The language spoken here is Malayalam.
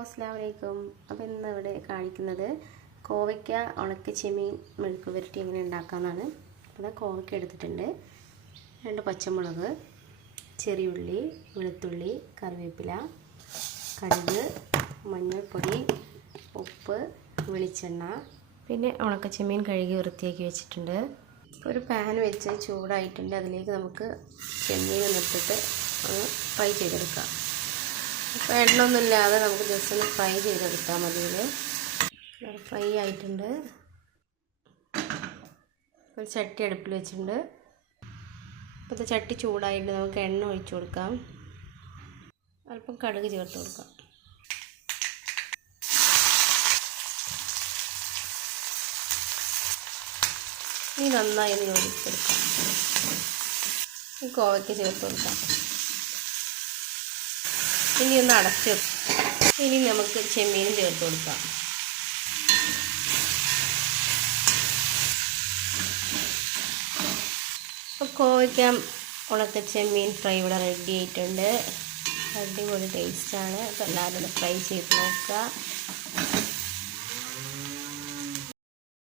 അസ്സാം വലൈക്കും അപ്പോൾ ഇന്ന് ഇവിടെ കാണിക്കുന്നത് കോവയ്ക്ക ഉണക്ക ചെമ്മീൻ മെഴുക്ക് പുരട്ടി എങ്ങനെ ഉണ്ടാക്കാമെന്നാണ് അപ്പോൾ കോവയ്ക്ക എടുത്തിട്ടുണ്ട്. രണ്ട് പച്ചമുളക് ചെറിയുള്ളി വെളുത്തുള്ളി കറിവേപ്പില കടുക് മഞ്ഞൾപ്പൊടി ഉപ്പ് വെളിച്ചെണ്ണ. പിന്നെ ഉണക്ക ചെമ്മീൻ കഴുകി വൃത്തിയാക്കി വെച്ചിട്ടുണ്ട്. ഒരു പാൻ വെച്ച് ചൂടായിട്ടുണ്ട്. അതിലേക്ക് നമുക്ക് ചെമ്മീൻ ഇട്ടിട്ട് ഒന്ന് ഫ്രൈ ചെയ്തെടുക്കാം. അപ്പോൾ എണ്ണൊന്നുമില്ലാതെ നമുക്ക് ജസ്റ്റ് ഒന്ന് ഫ്രൈ ചെയ്തെടുത്താൽ മതി ഇത് ഫ്രൈ ആയിട്ടുണ്ട്. ഒരു ചട്ടി അടുപ്പിൽ വെച്ചിട്ടുണ്ട്. ഇപ്പോഴത്തെ ചട്ടി ചൂടായിട്ട് നമുക്ക് എണ്ണ ഒഴിച്ചു കൊടുക്കാം. അല്പം കടുക് ചേർത്ത് കൊടുക്കാം. ഇനി നന്നായി ഒന്ന് യോജിച്ചെടുക്കാം. കോവയ്ക്ക് ചേർത്ത് കൊടുക്കാം. ഇനി ഒന്ന് അടച്ച് ഇനി നമുക്ക് ചെമ്മീനും ചേർത്ത് കൊടുക്കാം. അപ്പോൾ ഉണക്ക ചെമ്മീൻ ഫ്രൈ ഇവിടെ റെഡി ആയിട്ടുണ്ട്. അടിപൊളി ടേസ്റ്റാണ് അപ്പോൾ എല്ലാവരും ഫ്രൈ ചെയ്ത് നോക്കുക.